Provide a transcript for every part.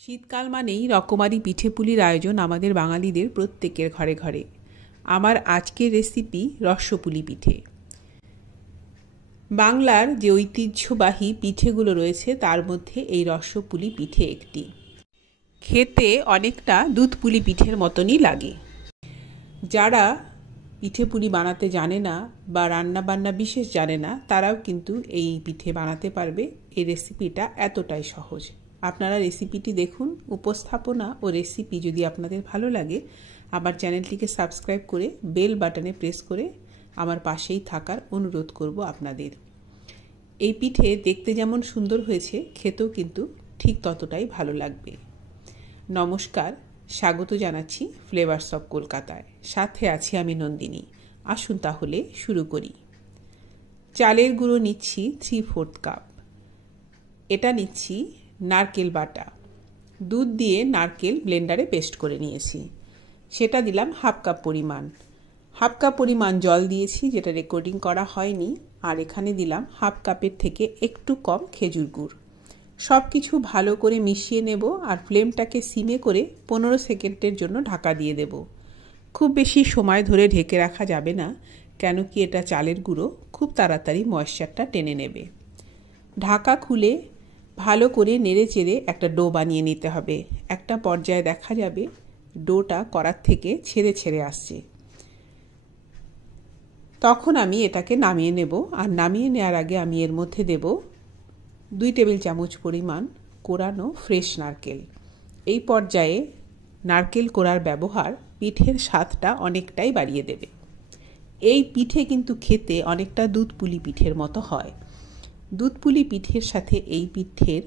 শীতকাল মানেই রকমারি পিঠেপুলির আয়োজন আমাদের বাঙালিদের প্রত্যেকের ঘরে ঘরে। আমার আজকের রেসিপি রসপুলি পিঠে। বাংলার যে ঐতিহ্যবাহী পিঠেগুলো রয়েছে তার মধ্যে এই রসপুলি পিঠে একটি। খেতে অনেকটা দুধপুলি পিঠের মতনই লাগে। যারা পিঠেপুলি বানাতে জানে না বা রান্না বান্না বিশেষ জানে না তারাও কিন্তু এই পিঠে বানাতে পারবে। এই রেসিপিটা এতটাই সহজ। আপনারা রেসিপিটি দেখুন। উপস্থাপনা ও রেসিপি যদি আপনাদের ভালো লাগে আমার চ্যানেলটিকে সাবস্ক্রাইব করে বেল বাটনে প্রেস করে আমার পাশেই থাকার অনুরোধ করব আপনাদের। এই পিঠে দেখতে যেমন সুন্দর হয়েছে খেতেও কিন্তু ঠিক ততটাই ভালো লাগবে। নমস্কার, স্বাগত জানাচ্ছি ফ্লেভারস অফ কলকাতায়। সাথে আছি আমি নন্দিনী। আসুন তাহলে শুরু করি। চালের গুঁড়ো নিচ্ছি 3/4 কাপ। এটা নিচ্ছি নারকেল বাটা। দুধ দিয়ে নারকেল ব্লেন্ডারে পেস্ট করে নিয়েছি। সেটা দিলাম 1/2 কাপ পরিমাণ। 1/2 কাপ পরিমাণ জল দিয়েছি, যেটা রেকর্ডিং করা হয়নি। আর এখানে দিলাম 1/2 কাপের থেকে একটু কম খেজুর গুড়। সব কিছু ভালো করে মিশিয়ে নেব আর ফ্লেমটাকে সিমে করে 15 সেকেন্ডের জন্য ঢাকা দিয়ে দেব। খুব বেশি সময় ধরে ঢেকে রাখা যাবে না, কেন কি এটা চালের গুঁড়ো, খুব তাড়াতাড়ি ময়েশ্চারটা টেনে নেবে। ঢাকা খুলে ভালো করে নেড়ে চেড়ে একটা ডো বানিয়ে নিতে হবে। একটা পর্যায়ে দেখা যাবে ডোটা কড়ার থেকে ছেড়ে ছেড়ে আসছে। তখন আমি এটাকে নামিয়ে নেব। আর নামিয়ে নেওয়ার আগে আমি এর মধ্যে দেব 2 টেবিল চামচ পরিমাণ কোরানো ফ্রেশ নারকেল। এই পর্যায়ে নারকেল কোড়ার ব্যবহার পিঠের স্বাদটা অনেকটাই বাড়িয়ে দেবে। এই পিঠে কিন্তু খেতে অনেকটা দুধপুলি পিঠের মতো হয়। দুধপুলি পিঠের সাথে এই পিঠের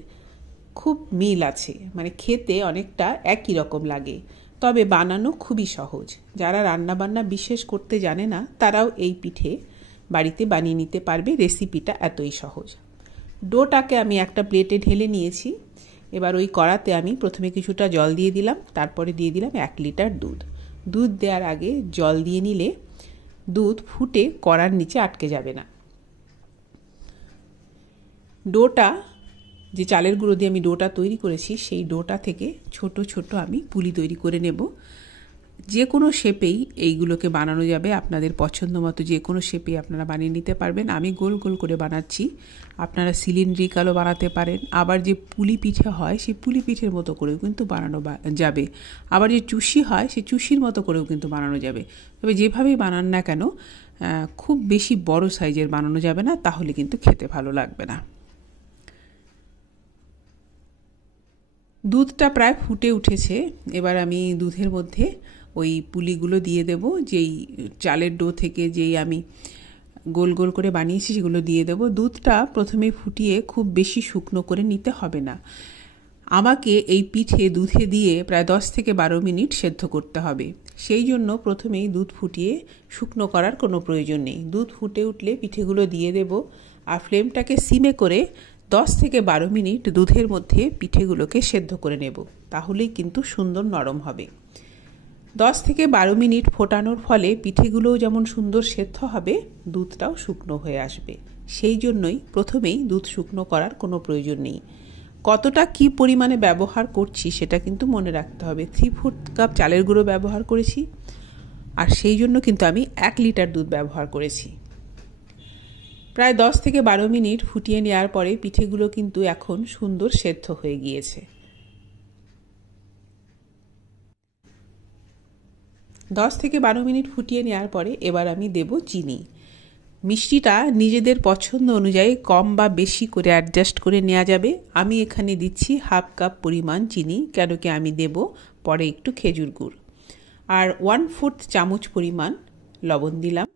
খুব মিল আছে, মানে খেতে অনেকটা একই রকম লাগে। তবে বানানো খুবই সহজ। যারা রান্নাবান্না বিশেষ করতে জানে না তারাও এই পিঠে বাড়িতে বানিয়ে নিতে পারবে। রেসিপিটা এতই সহজ। ডোটাকে আমি একটা প্লেটে ঢেলে নিয়েছি। এবার ওই কড়াতে আমি প্রথমে কিছুটা জল দিয়ে দিলাম, তারপরে দিয়ে দিলাম 1 লিটার দুধ। দুধ দেওয়ার আগে জল দিয়ে নিলে দুধ ফুটে কড়ার নিচে আটকে যাবে না। ডোটা, যে চালের গুঁড়ো দিয়ে আমি ডোটা তৈরি করেছি, সেই ডোটা থেকে ছোট ছোট আমি পুলি তৈরি করে নেব। যে কোনো শেপেই এইগুলোকে বানানো যাবে। আপনাদের পছন্দ মতো যে কোনো শেপেই আপনারা বানিয়ে নিতে পারবেন। আমি গোল গোল করে বানাচ্ছি, আপনারা সিলিন্ড্রিকালও বানাতে পারেন। আবার যে পুলি পিঠে হয় সেই পুলি পিঠের মতো করেও কিন্তু বানানো যাবে। আবার যে চুষি হয় সেই চুষির মতো করেও কিন্তু বানানো যাবে। তবে যেভাবেই বানান না কেন খুব বেশি বড় সাইজের বানানো যাবে না, তাহলে কিন্তু খেতে ভালো লাগবে না। দুধটা প্রায় ফুটে উঠেছে। এবার আমি দুধের মধ্যে ওই পুলিগুলো দিয়ে দেব। যেই চালের ডো থেকে যেই আমি গোল গোল করে বানিয়েছি সেগুলো দিয়ে দেব। দুধটা প্রথমে ফুটিয়ে খুব বেশি শুকনো করে নিতে হবে না। আমাকে এই পিঠে দুধে দিয়ে প্রায় 10 থেকে 12 মিনিট সেদ্ধ করতে হবে। সেই জন্য প্রথমেই দুধ ফুটিয়ে শুকনো করার কোনো প্রয়োজন নেই। দুধ ফুটে উঠলে পিঠেগুলো দিয়ে দেব আর ফ্লেমটাকে সিমে করে 10 থেকে 12 মিনিট দুধের মধ্যে পিঠেগুলোকে সেদ্ধ করে নেব। তাহলেই কিন্তু সুন্দর নরম হবে। 10 থেকে 12 মিনিট ফোটানোর ফলে পিঠেগুলোও যেমন সুন্দর সেদ্ধ হবে, দুধটাও শুকনো হয়ে আসবে। সেই জন্যই প্রথমেই দুধ শুকনো করার কোনো প্রয়োজন নেই। কতটা কি পরিমাণে ব্যবহার করছি সেটা কিন্তু মনে রাখতে হবে। 3/4 কাপ চালের গুঁড়ো ব্যবহার করেছি, আর সেই জন্য কিন্তু আমি 1 লিটার দুধ ব্যবহার করেছি। প্রায় 10 থেকে 12 মিনিট ফুটিয়ে নেওয়ার পরে পিঠেগুলো কিন্তু এখন সুন্দর সেদ্ধ হয়ে গিয়েছে। 10 থেকে 12 মিনিট ফুটিয়ে নেওয়ার পরে এবার আমি দেব চিনি। মিষ্টিটা নিজেদের পছন্দ অনুযায়ী কম বা বেশি করে অ্যাডজাস্ট করে নেওয়া যাবে। আমি এখানে দিচ্ছি 1/2 কাপ পরিমাণ চিনি, কেন কি আমি দেব পরে একটু খেজুর গুড়। আর 1/4 চামচ পরিমাণ লবণ দিলাম।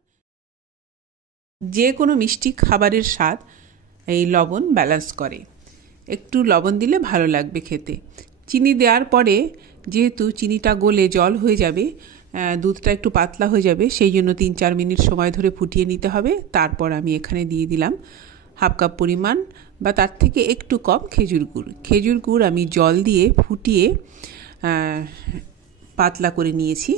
যে কোনো মিষ্টি খাবারের স্বাদ এই লবণ ব্যালেন্স করে। একটু লবণ দিলে ভালো লাগবে খেতে। চিনি দেওয়ার পরে যেহেতু চিনিটা গলে জল হয়ে যাবে, দুধটা একটু পাতলা হয়ে যাবে, সেই জন্য 3-4 মিনিট সময় ধরে ফুটিয়ে নিতে হবে। তারপর আমি এখানে দিয়ে দিলাম 1/2 কাপ পরিমাণ বা তার থেকে একটু কম খেজুর গুড়। খেজুর গুড় আমি জল দিয়ে ফুটিয়ে পাতলা করে নিয়েছি।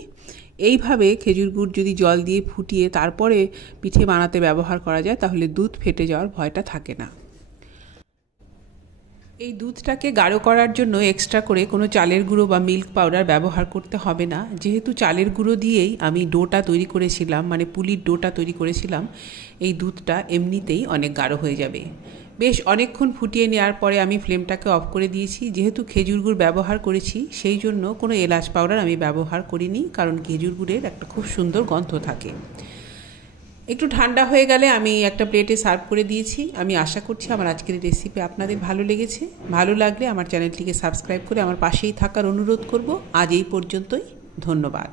এইভাবে খেজুর গুড় যদি জল দিয়ে ফুটিয়ে তারপরে পিঠে বানাতে ব্যবহার করা যায়, তাহলে দুধ ফেটে যাওয়ার ভয়টা থাকে না। এই দুধটাকে গাঢ় করার জন্য এক্সট্রা করে কোনো চালের গুঁড়ো বা মিল্ক পাউডার ব্যবহার করতে হবে না, যেহেতু চালের গুঁড়ো দিয়েই আমি ডোটা তৈরি করেছিলাম, মানে পুলির ডোটা তৈরি করেছিলাম। এই দুধটা এমনিতেই অনেক গাঢ় হয়ে যাবে। বেশ অনেকক্ষণ ফুটিয়ে নেওয়ার পরে আমি ফ্লেমটাকে অফ করে দিয়েছি। যেহেতু খেজুর গুড় ব্যবহার করেছি সেই জন্য কোনো এলাচ পাউডার আমি ব্যবহার করিনি, কারণ খেজুর গুড়ের একটা খুব সুন্দর গন্ধ থাকে। একটু ঠান্ডা হয়ে গেলে আমি একটা প্লেটে সার্ভ করে দিয়েছি। আমি আশা করছি আমার আজকের রেসিপি আপনাদের ভালো লেগেছে। ভালো লাগলে আমার চ্যানেলটিকে সাবস্ক্রাইব করে আমার পাশেই থাকার অনুরোধ করব। আজ এই পর্যন্তই, ধন্যবাদ।